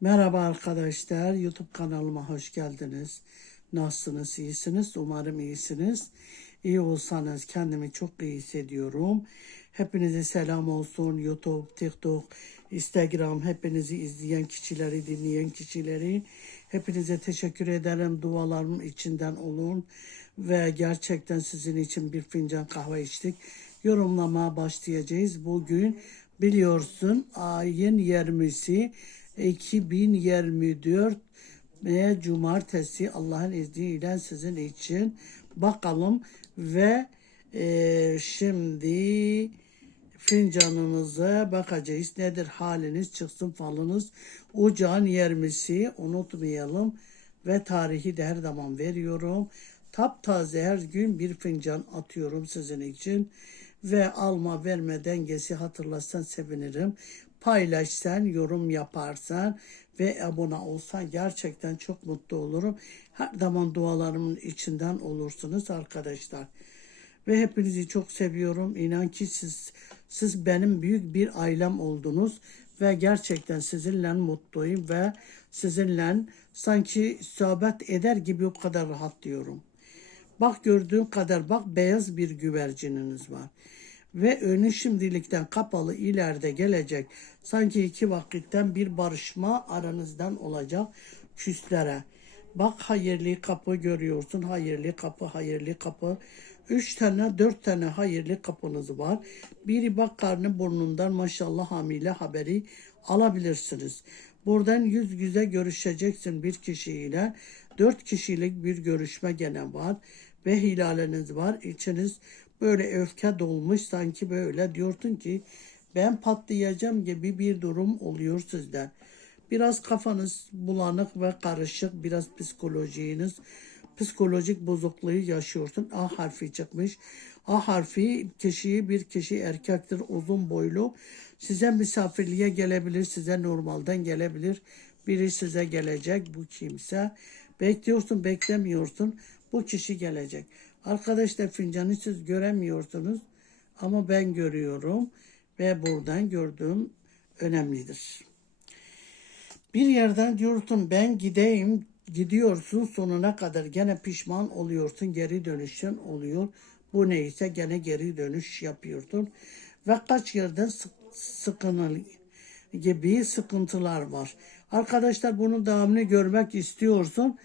Merhaba arkadaşlar, YouTube kanalıma hoş geldiniz. Nasılsınız, iyisiniz? Umarım iyisiniz. İyi olsanız kendimi çok iyi hissediyorum. Hepinize selam olsun. YouTube, TikTok, Instagram, hepinizi izleyen kişileri, dinleyen kişileri. Hepinize teşekkür ederim. Dualarım içinden olun. Ve gerçekten sizin için bir fincan kahve içtik. Yorumlamaya başlayacağız. Bugün biliyorsun ayın 20'si 2024 ve cumartesi Allah'ın izniyle sizin için bakalım ve e, şimdi fincanınıza bakacağız. Nedir haliniz çıksın falınız. Ocağın 20'si unutmayalım ve tarihi de her zaman veriyorum. Taptaze her gün bir fincan atıyorum sizin için ve alma verme dengesi hatırlatsan sevinirim. Paylaşsan, yorum yaparsan ve abone olsan gerçekten çok mutlu olurum. Her zaman dualarımın içinden olursunuz arkadaşlar. Ve hepinizi çok seviyorum. İnan ki siz siz benim büyük bir ailem oldunuz ve gerçekten sizinle mutluyum ve sizinle sanki sohbet eder gibi o kadar rahatlıyorum. Bak gördüğün kadar bak beyaz bir güvercininiz var. Ve önü şimdilikten kapalı ileride gelecek. Sanki iki vakitten bir barışma aranızdan olacak küslere. Bak hayırlı kapı görüyorsun. Hayırlı kapı, hayırlı kapı. Üç tane, dört tane hayırlı kapınız var. Biri bak karnı burnundan maşallah hamile haberi alabilirsiniz. Buradan yüz yüze görüşeceksin bir kişiyle. Dört kişilik bir görüşme gene var. Ve hilaliniz var. İçiniz böyle öfke dolmuş sanki böyle diyorsun ki ben patlayacağım gibi bir durum oluyor sizde. Biraz kafanız bulanık ve karışık, biraz psikolojiniz, psikolojik bozukluğu yaşıyorsun. A harfi çıkmış. A harfi kişiyi bir kişi erkektir, uzun boylu. Size misafirliğe gelebilir, size normalden gelebilir. Biri size gelecek, bu kimse. Bekliyorsun, beklemiyorsun. Bu kişi gelecek. Arkadaşlar fincanı siz göremiyorsunuz ama ben görüyorum ve buradan gördüğüm önemlidir. Bir yerden diyorsun ben gideyim, gidiyorsun sonuna kadar gene pişman oluyorsun, geri dönüşün oluyor. Bu neyse gene geri dönüş yapıyorsun ve kaç yerden sık, sıkınır gibi sıkıntılar var. Arkadaşlar bunun devamını görmek istiyorsun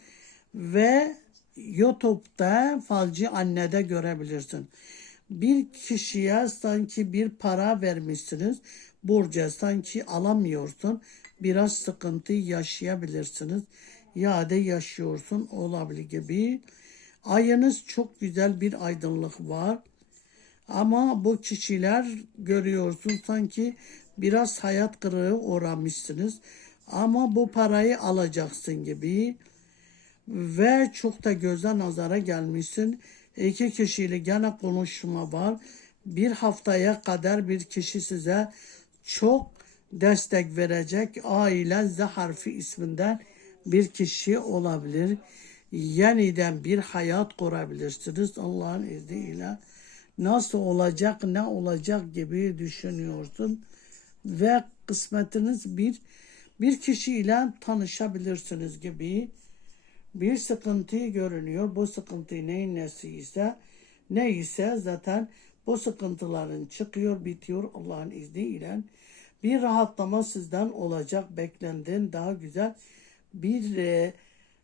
ve YouTube'da Falcı Anne'de görebilirsin. Bir kişiye sanki bir para vermişsiniz. Burca sanki alamıyorsun. Biraz sıkıntı yaşayabilirsiniz. Ya da yaşıyorsun olabilir gibi. Ayınız çok güzel bir aydınlık var. Ama bu kişiler görüyorsun sanki biraz hayat kırığı uğramışsınız. Ama bu parayı alacaksın gibi ve çok da göze nazara gelmişsin. İki kişiyle gene konuşma var. Bir haftaya kadar bir kişi size çok destek verecek. Aile Z harfi isminden bir kişi olabilir. Yeniden bir hayat kurabilirsiniz Allah'ın izniyle. Nasıl olacak, ne olacak gibi düşünüyorsun. Ve kısmetiniz bir bir kişiyle tanışabilirsiniz gibi bir sıkıntı görünüyor. Bu sıkıntı neyin nesi ise neyse zaten bu sıkıntıların çıkıyor bitiyor Allah'ın izniyle. Bir rahatlama sizden olacak beklendiğin daha güzel bir e,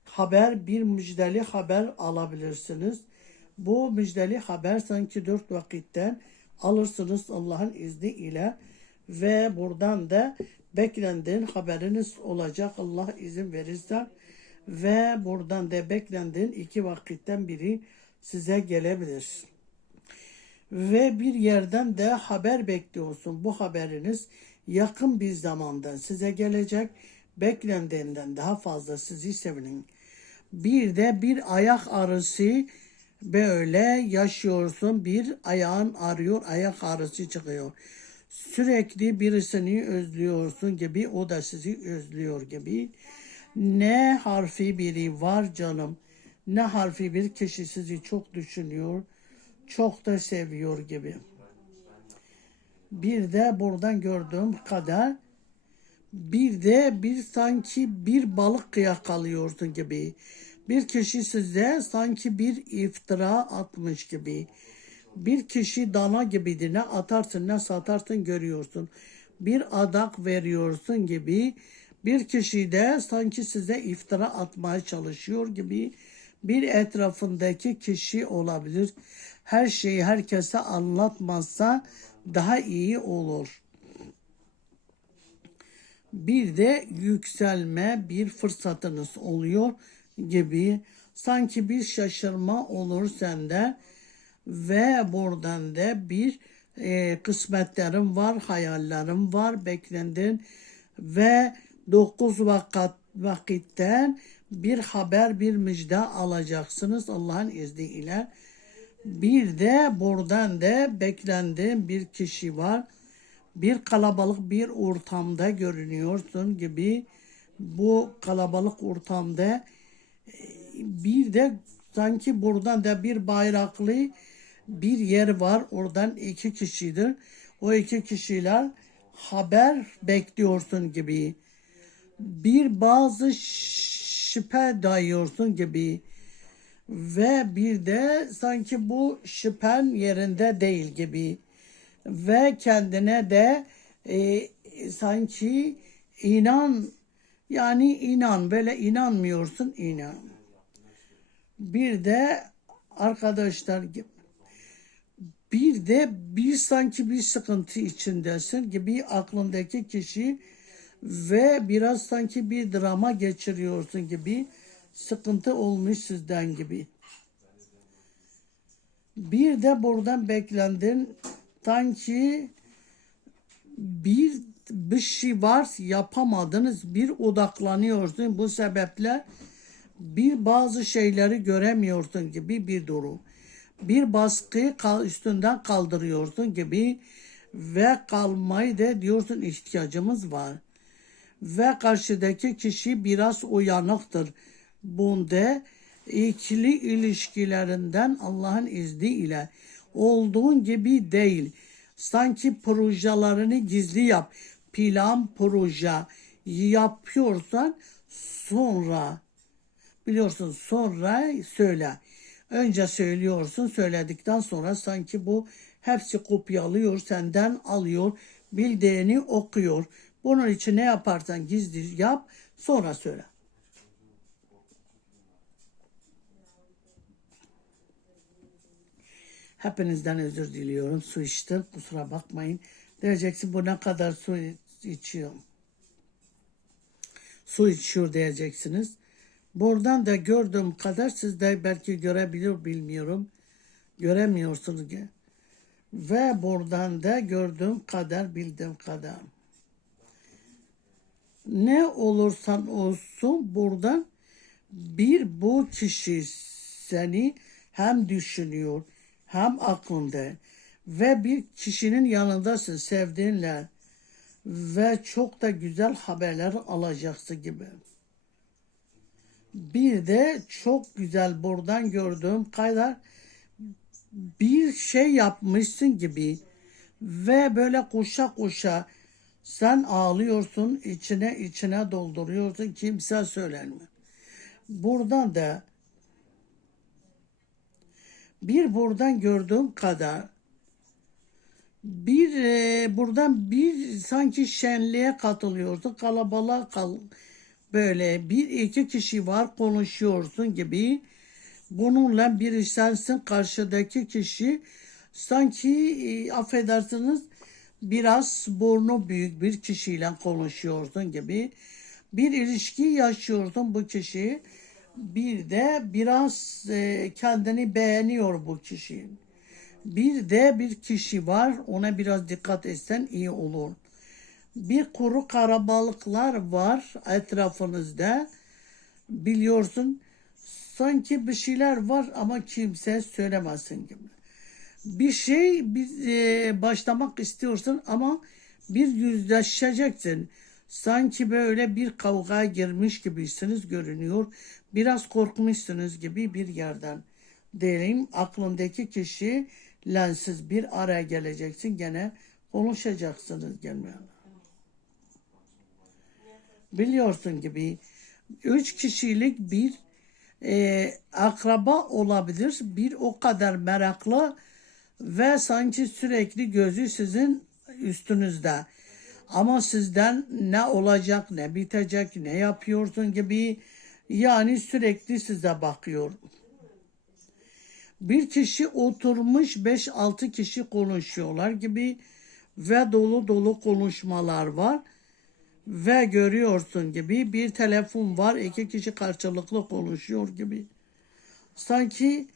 haber, bir müjdeli haber alabilirsiniz. Bu müjdeli haber sanki dört vakitten alırsınız Allah'ın izniyle ve buradan da beklendiğin haberiniz olacak Allah izin verirse ve buradan da beklendiğin iki vakitten biri size gelebilir. Ve bir yerden de haber bekliyorsun. Bu haberiniz yakın bir zamandan size gelecek. Beklendiğinden daha fazla sizi sevinin. Bir de bir ayak ağrısı böyle yaşıyorsun. Bir ayağın arıyor, ayak ağrısı çıkıyor. Sürekli birisini özlüyorsun gibi, o da sizi özlüyor gibi. Ne harfi biri var canım. Ne harfi bir kişi sizi çok düşünüyor. Çok da seviyor gibi. Bir de buradan gördüğüm kadar Bir de bir sanki bir balık yakalıyorsun gibi. Bir kişi size sanki bir iftira atmış gibi. Bir kişi dana gibi ne atarsın ne satarsın görüyorsun. Bir adak veriyorsun gibi. Bir kişi de sanki size iftira atmaya çalışıyor gibi bir etrafındaki kişi olabilir. Her şeyi herkese anlatmazsa daha iyi olur. Bir de yükselme bir fırsatınız oluyor gibi. Sanki bir şaşırma olur sende ve buradan da bir e, kısmetlerim var, hayallerim var, beklendin ve dokuz vakit, vakitten bir haber, bir müjde alacaksınız Allah'ın izniyle. Bir de buradan da beklendiğin bir kişi var. Bir kalabalık bir ortamda görünüyorsun gibi. Bu kalabalık ortamda e, bir de sanki buradan da bir bayraklı bir yer var. Oradan iki kişidir. O iki kişiler haber bekliyorsun gibi. Bir bazı şüphe dayıyorsun gibi. Ve bir de sanki bu şüphen yerinde değil gibi. Ve kendine de e, sanki inan yani inan böyle inanmıyorsun inan. Bir de arkadaşlar gibi bir de bir sanki bir sıkıntı içindesin gibi aklındaki kişi ve biraz sanki bir drama geçiriyorsun gibi sıkıntı olmuş sizden gibi. Bir de buradan beklendin sanki bir bir şey var yapamadınız bir odaklanıyorsun bu sebeple bir bazı şeyleri göremiyorsun gibi bir durum. Bir baskıyı üstünden kaldırıyorsun gibi ve kalmayı da diyorsun ihtiyacımız var. Ve karşıdaki kişi biraz uyanıktır. Bunda ikili ilişkilerinden Allah'ın izniyle olduğun gibi değil. Sanki projelerini gizli yap. Plan proje yapıyorsan sonra biliyorsun sonra söyle. Önce söylüyorsun söyledikten sonra sanki bu hepsi kopyalıyor senden alıyor bildiğini okuyor. Bunun için ne yaparsan gizli yap sonra söyle. Hepinizden özür diliyorum. Su içtim. Kusura bakmayın. Diyeceksin bu ne kadar su içiyor. Su içiyor diyeceksiniz. Buradan da gördüğüm kadar siz de belki görebilir bilmiyorum. Göremiyorsunuz ki. Ve buradan da gördüğüm kadar bildiğim kadar. Ne olursan olsun buradan bir bu kişi seni hem düşünüyor hem aklında ve bir kişinin yanındasın sevdiğinle ve çok da güzel haberler alacaksın gibi. Bir de çok güzel buradan gördüğüm kadar bir şey yapmışsın gibi ve böyle koşa koşa sen ağlıyorsun içine içine dolduruyorsun. Kimse söylenme. Buradan da bir buradan gördüğüm kadar bir e, buradan bir sanki şenliğe katılıyorsun. Kalabalığa kal böyle bir iki kişi var konuşuyorsun gibi. Bununla bir sensin karşıdaki kişi sanki e, affedersiniz biraz burnu büyük bir kişiyle konuşuyorsun gibi bir ilişki yaşıyorsun bu kişi bir de biraz e, kendini beğeniyor bu kişi. Bir de bir kişi var ona biraz dikkat etsen iyi olur. Bir kuru karabalıklar var etrafınızda. Biliyorsun sanki bir şeyler var ama kimse söylemesin gibi. Bir şey bir, e, başlamak istiyorsun ama bir yüzleşeceksin. Sanki böyle bir kavga girmiş gibisiniz görünüyor. Biraz korkmuşsunuz gibi bir yerden. Diyelim aklındaki kişi lensiz bir araya geleceksin gene konuşacaksınız gelmeyen. Biliyorsun gibi. Üç kişilik bir e, akraba olabilir. Bir o kadar meraklı ve sanki sürekli gözü sizin üstünüzde. Ama sizden ne olacak, ne bitecek, ne yapıyorsun gibi yani sürekli size bakıyor. Bir kişi oturmuş 5-6 kişi konuşuyorlar gibi ve dolu dolu konuşmalar var. Ve görüyorsun gibi bir telefon var iki kişi karşılıklı konuşuyor gibi. Sanki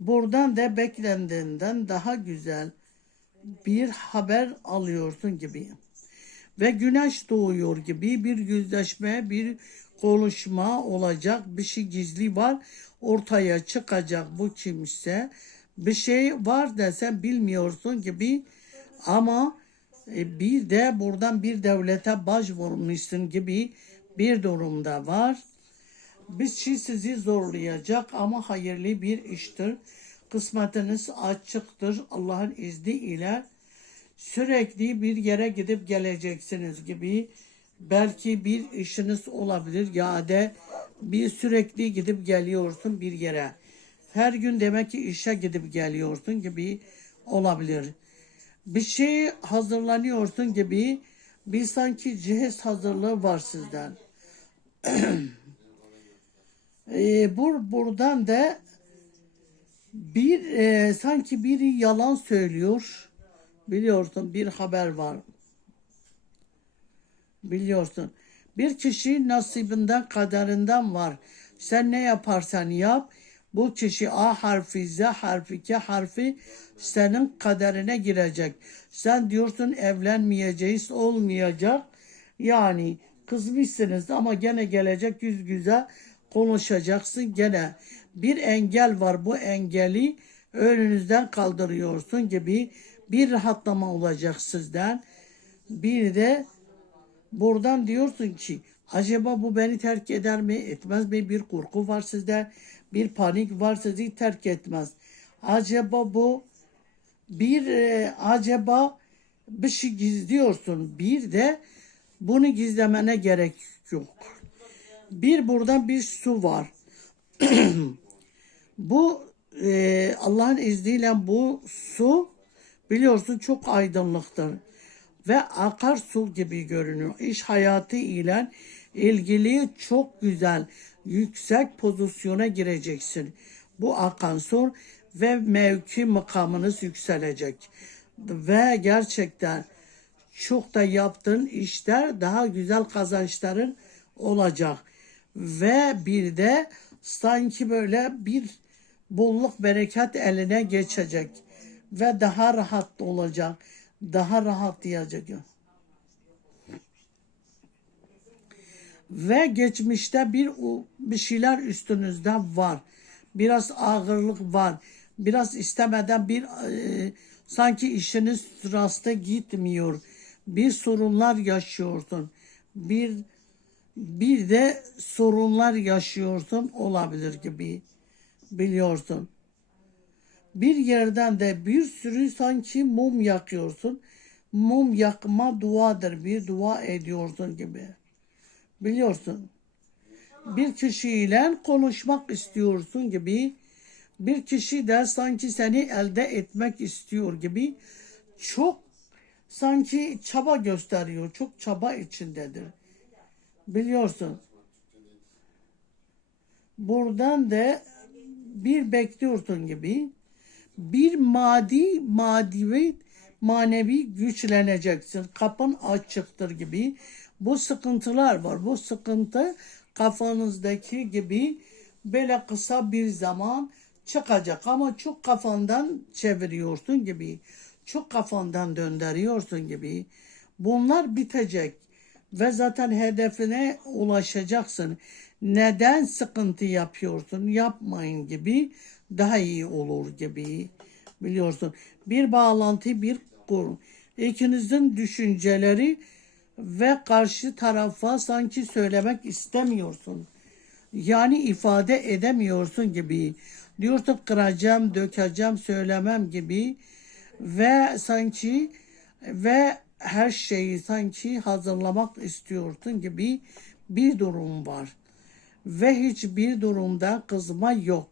buradan da beklendiğinden daha güzel bir haber alıyorsun gibi. Ve güneş doğuyor gibi bir yüzleşme, bir konuşma olacak. Bir şey gizli var. Ortaya çıkacak bu kimse. Bir şey var desen bilmiyorsun gibi. Ama e, bir de buradan bir devlete başvurmuşsun gibi bir durumda var. Bir şey sizi zorlayacak ama hayırlı bir iştir. Kısmetiniz açıktır Allah'ın izniyle. Sürekli bir yere gidip geleceksiniz gibi. Belki bir işiniz olabilir ya da bir sürekli gidip geliyorsun bir yere. Her gün demek ki işe gidip geliyorsun gibi olabilir. Bir şey hazırlanıyorsun gibi bir sanki cehiz hazırlığı var sizden. e, bur, buradan da bir e, sanki biri yalan söylüyor. Biliyorsun bir haber var. Biliyorsun. Bir kişi nasibinden kaderinden var. Sen ne yaparsan yap. Bu kişi A harfi, Z harfi, K harfi senin kaderine girecek. Sen diyorsun evlenmeyeceğiz, olmayacak. Yani kızmışsınız ama gene gelecek yüz güzel konuşacaksın gene. Bir engel var bu engeli önünüzden kaldırıyorsun gibi bir rahatlama olacak sizden. Bir de buradan diyorsun ki acaba bu beni terk eder mi etmez mi bir korku var sizde bir panik var sizi terk etmez. Acaba bu bir e, acaba bir şey gizliyorsun bir de bunu gizlemene gerek yok. Bir buradan bir su var. bu e, Allah'ın izniyle bu su biliyorsun çok aydınlıktır ve akar su gibi görünüyor. İş hayatı ile ilgili çok güzel yüksek pozisyona gireceksin. Bu akan su ve mevki makamınız yükselecek. Ve gerçekten çok da yaptığın işler daha güzel kazançların olacak. Ve bir de sanki böyle bir bolluk bereket eline geçecek ve daha rahat olacak. Daha rahat diyecek. Ve geçmişte bir bir şeyler üstünüzde var. Biraz ağırlık var. Biraz istemeden bir e, sanki işiniz sırasında gitmiyor. Bir sorunlar yaşıyorsun. Bir bir de sorunlar yaşıyorsun olabilir gibi biliyorsun. Bir yerden de bir sürü sanki mum yakıyorsun. Mum yakma duadır. Bir dua ediyorsun gibi. Biliyorsun. Bir kişiyle konuşmak istiyorsun gibi. Bir kişi de sanki seni elde etmek istiyor gibi. Çok sanki çaba gösteriyor. Çok çaba içindedir. Biliyorsun. Buradan da bir bekliyorsun gibi bir maddi manevi manevi güçleneceksin. Kapın açıktır gibi. Bu sıkıntılar var. Bu sıkıntı kafanızdaki gibi böyle kısa bir zaman çıkacak ama çok kafandan çeviriyorsun gibi. Çok kafandan döndürüyorsun gibi. Bunlar bitecek ve zaten hedefine ulaşacaksın. Neden sıkıntı yapıyorsun? Yapmayın gibi daha iyi olur gibi biliyorsun. Bir bağlantı bir kur. İkinizin düşünceleri ve karşı tarafa sanki söylemek istemiyorsun. Yani ifade edemiyorsun gibi. Diyorsun kıracağım, dökeceğim, söylemem gibi ve sanki ve her şeyi sanki hazırlamak istiyorsun gibi bir durum var. Ve hiçbir durumda kızma yok.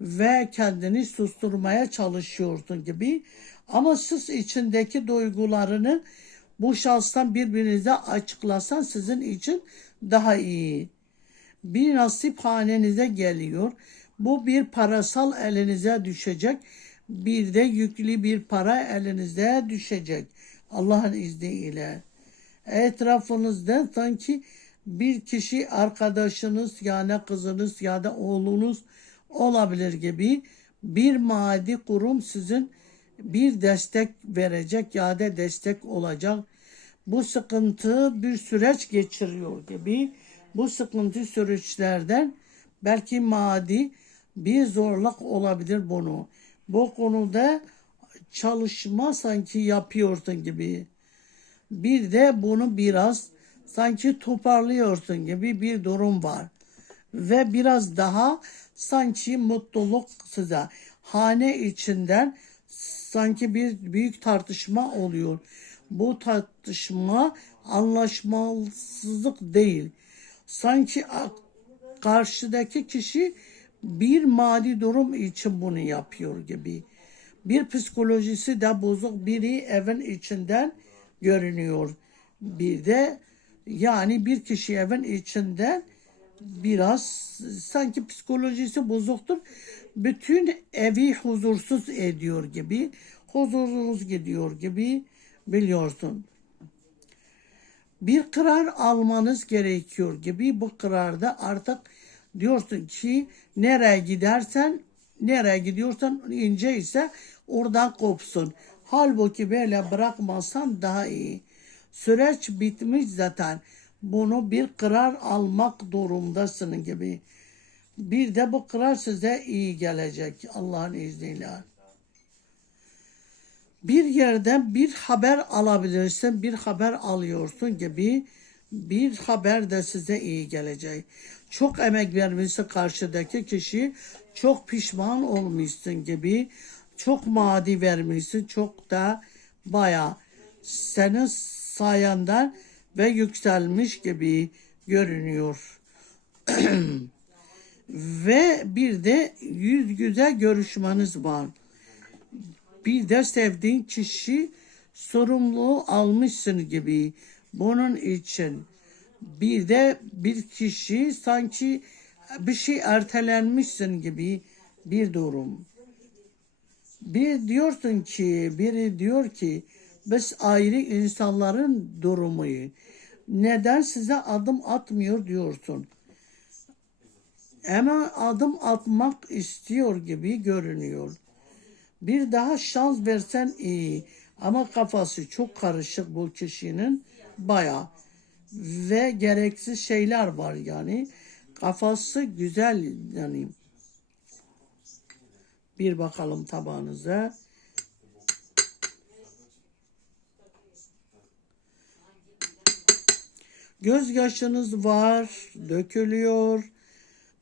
Ve kendini susturmaya çalışıyorsun gibi. Ama siz içindeki duygularını bu şahstan birbirinize açıklasan sizin için daha iyi. Bir nasip hanenize geliyor. Bu bir parasal elinize düşecek. Bir de yüklü bir para elinize düşecek. Allah'ın izniyle. Etrafınızda sanki bir kişi arkadaşınız yani kızınız ya da oğlunuz olabilir gibi bir maddi kurum sizin bir destek verecek ya da destek olacak. Bu sıkıntı bir süreç geçiriyor gibi bu sıkıntı süreçlerden belki maddi bir zorluk olabilir bunu. Bu konuda çalışma sanki yapıyorsun gibi. Bir de bunu biraz sanki toparlıyorsun gibi bir durum var. Ve biraz daha sanki mutluluk size hane içinden sanki bir büyük tartışma oluyor. Bu tartışma anlaşmazlık değil. Sanki karşıdaki kişi bir mali durum için bunu yapıyor gibi. Bir psikolojisi de bozuk biri evin içinden görünüyor. Bir de yani bir kişi evin içinden biraz sanki psikolojisi bozuktur. Bütün evi huzursuz ediyor gibi, huzursuz gidiyor gibi biliyorsun. Bir karar almanız gerekiyor gibi bu kararda artık diyorsun ki nereye gidersen nereye gidiyorsan ince ise oradan kopsun. Halbuki böyle bırakmazsan daha iyi. Süreç bitmiş zaten. Bunu bir karar almak durumdasın gibi. Bir de bu karar size iyi gelecek Allah'ın izniyle. Bir yerden bir haber alabilirsin, bir haber alıyorsun gibi bir haber de size iyi gelecek. Çok emek vermişsin karşıdaki kişi, çok pişman olmuşsun gibi, çok maddi vermişsin, çok da baya senin sayenden ve yükselmiş gibi görünüyor. ve bir de yüz yüze görüşmeniz var. Bir de sevdiğin kişi sorumluluğu almışsın gibi. Bunun için bir de bir kişi sanki bir şey ertelenmişsin gibi bir durum. Bir diyorsun ki, biri diyor ki biz ayrı insanların durumu. Neden size adım atmıyor diyorsun. Ama adım atmak istiyor gibi görünüyor. Bir daha şans versen iyi. Ama kafası çok karışık bu kişinin baya ve gereksiz şeyler var yani. Kafası güzel yani. Bir bakalım tabağınıza. Gözyaşınız var, dökülüyor.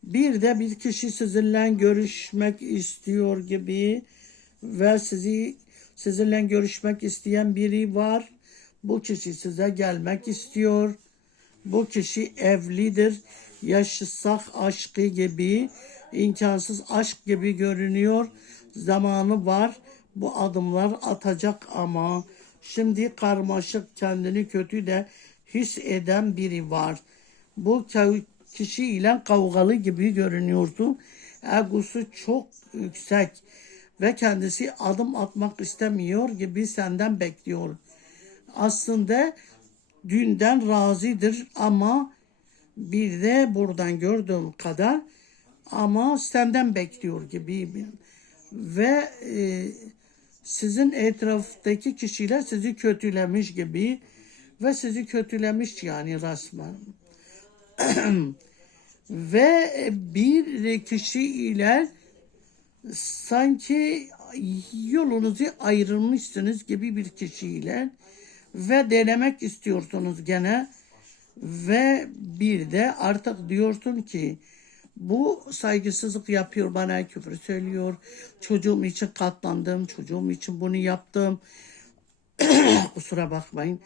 Bir de bir kişi sizinle görüşmek istiyor gibi ve sizi sizinle görüşmek isteyen biri var. Bu kişi size gelmek istiyor. Bu kişi evlidir. Yaşasak aşkı gibi, imkansız aşk gibi görünüyor. Zamanı var. Bu adımlar atacak ama şimdi karmaşık kendini kötü de his eden biri var. Bu kişiyle kavgalı gibi görünüyorsun. Egosu çok yüksek ve kendisi adım atmak istemiyor gibi senden bekliyor. Aslında dünden razıdır ama bir de buradan gördüğüm kadar ama senden bekliyor gibi ve e, sizin etraftaki kişiler sizi kötülemiş gibi ve sizi kötülemiş yani resmen. ve bir kişi ile sanki yolunuzu ayrılmışsınız gibi bir kişiyle ve denemek istiyorsunuz gene ve bir de artık diyorsun ki bu saygısızlık yapıyor bana küfür söylüyor çocuğum için katlandım çocuğum için bunu yaptım Kusura bakmayın.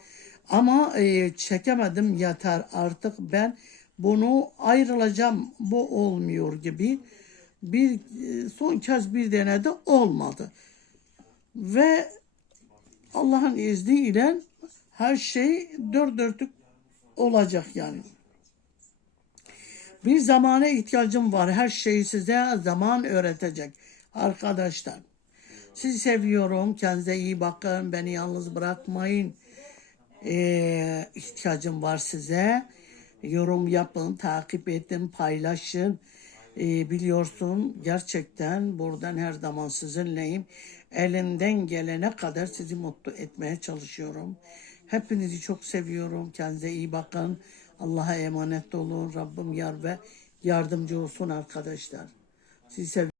Ama e, çekemedim yeter artık ben bunu ayrılacağım bu olmuyor gibi bir e, son kez bir denede olmadı. Ve Allah'ın izniyle her şey dört dörtlük olacak yani. Bir zamana ihtiyacım var. Her şeyi size zaman öğretecek arkadaşlar. Sizi seviyorum. Kendinize iyi bakın. Beni yalnız bırakmayın. Ee, ihtiyacım var size. Yorum yapın, takip edin, paylaşın. Ee, biliyorsun gerçekten buradan her zaman sizinleyim. Elimden gelene kadar sizi mutlu etmeye çalışıyorum. Hepinizi çok seviyorum. Kendinize iyi bakın. Allah'a emanet olun. Rabbim yar ve yardımcı olsun arkadaşlar. Sizi seviyorum.